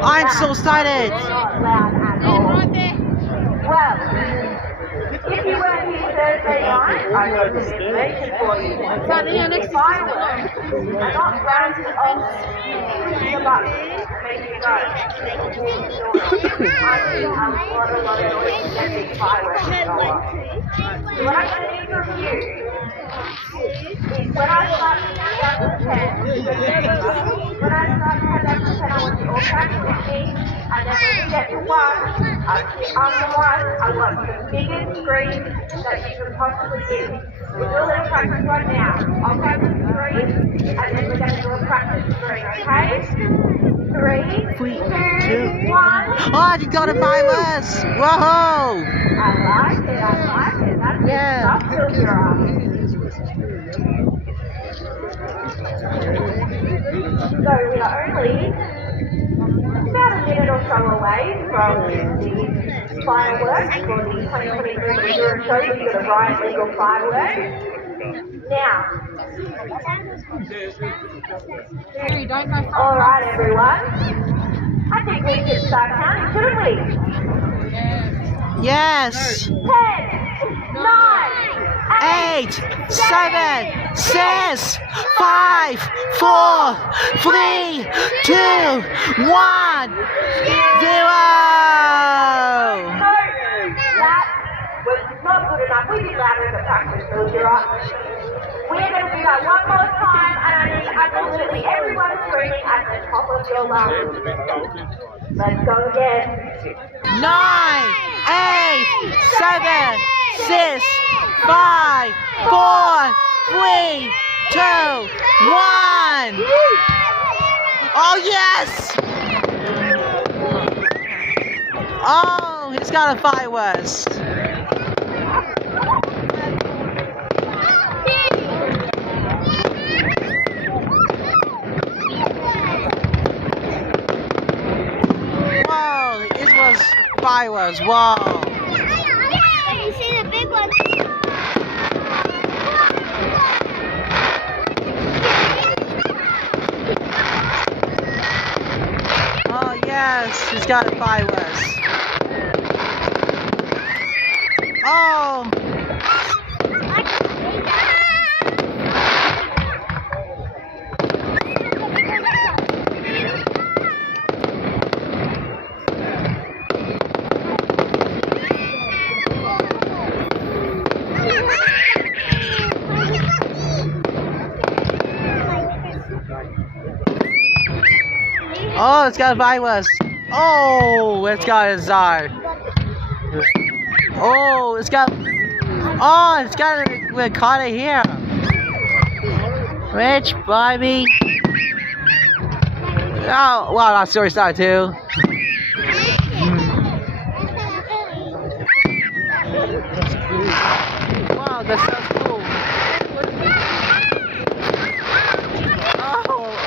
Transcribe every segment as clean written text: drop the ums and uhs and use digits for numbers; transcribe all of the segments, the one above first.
I'm so excited. Not loud at all. Well, if you were here Thursday night, I've got some information for you. Fireworks are not guaranteed on the bus. Make you go. I still have a lot of noise to get these fireworks go off. So what I'm going to need from you is when I start to count to 10, when I start to count down to 10, I want you all practice with me, and then when we get to 1, on the 1, I want the biggest scream that you can possibly give. We're doing a little practice right now. I'll practice 3, and then we're going to do a practice 3, okay? 3, 2, 1. Oh, you got a virus! Whoa! I like it. That's Yeah. good stuff, Mildura. So we are only about a minute or so away from the fireworks for the 2023 Mildura show. We've got a Riot Legal fireworks. Now, all right, everyone. I think we should start counting, shouldn't we? Yes! 10, 9, 8, 7, 6, 5, 4, 3, 2, 1, 0! No, that was not good enough. We did louder in the practice, Mildura. We're going to do that one more time, and I need absolutely everyone screaming at the top of your lungs. Let's go again. 9, 8, 7, 6, 5, 4, 3, 2, 1. Oh, yes! Oh, he's got a fireworks. Whoa, it was fireworks. Whoa. Can you see the big one? Oh, yes, he's got a fireworks. Oh. Oh, it's got a virus. Oh, it's got a czar. Oh, it's got a ricotta here. Rich, Bobby. Oh, wow, that's story star too. Wow, that's so cool.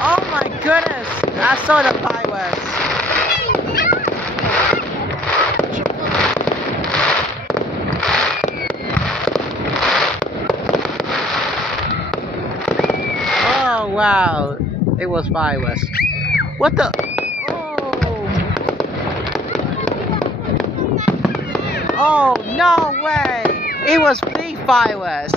Oh my goodness. I saw the fireworks. Oh wow, it was fireworks. What the? Oh no way! It was big fireworks.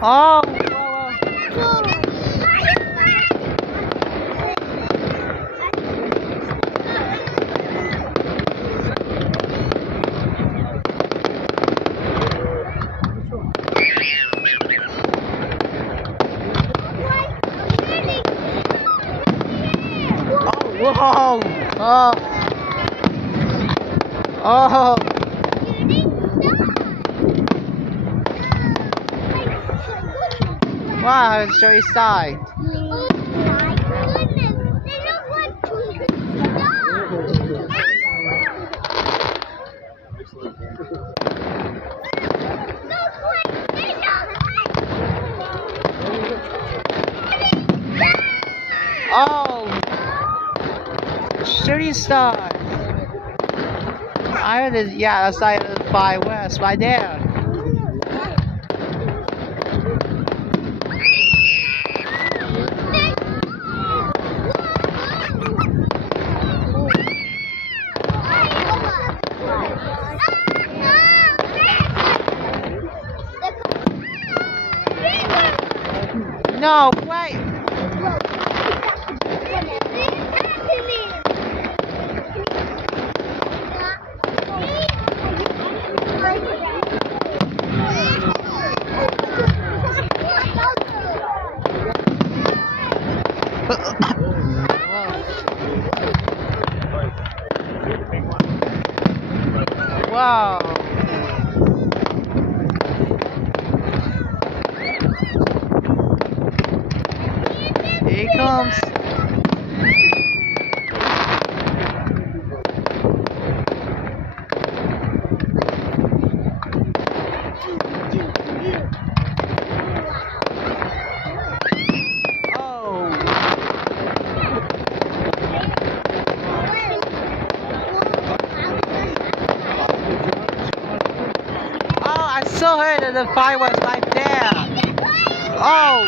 Oh, whoa! Oh! Oh! Wow, it's so exciting. Oh my goodness! They don't want to stop! Oh, shooting star. I heard it. Yeah, that's like the Far West right there. No, wait. Wow. Here he comes. I saw her and the fire was right there. Oh!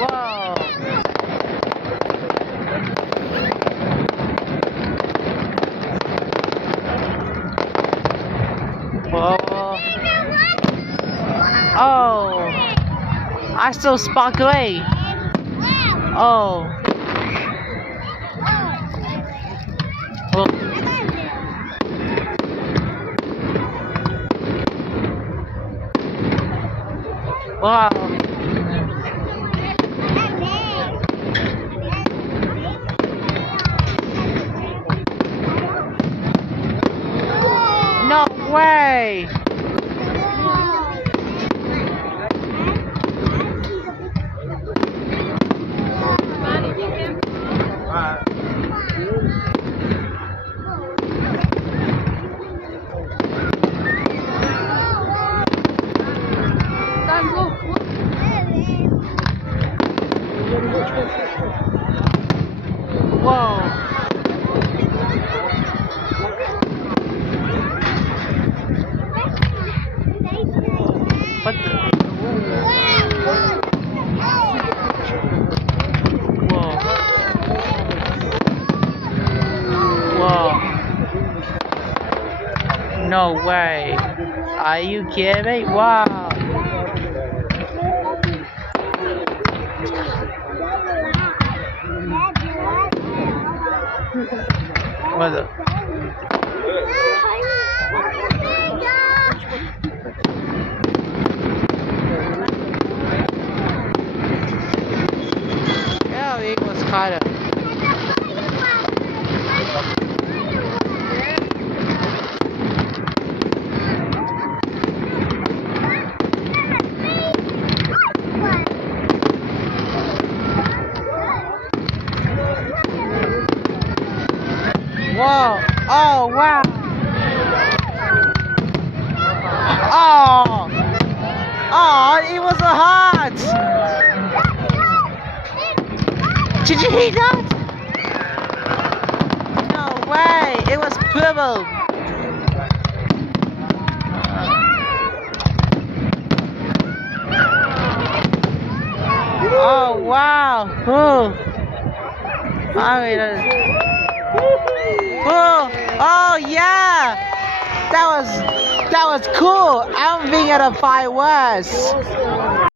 Whoa! Whoa! Oh! I saw sparkly. Oh! Oh. Wow! No way! Whoa! What the? Whoa! Whoa! No way! Are you kidding me? Wow! What the? Yeah, it was kind of. Whoa! Oh wow! Oh! Oh! It was a heart! Did you hear that? No way! It was purple! Oh wow! Oh! I mean, oh yeah! That was cool! I'm being at a fireworks!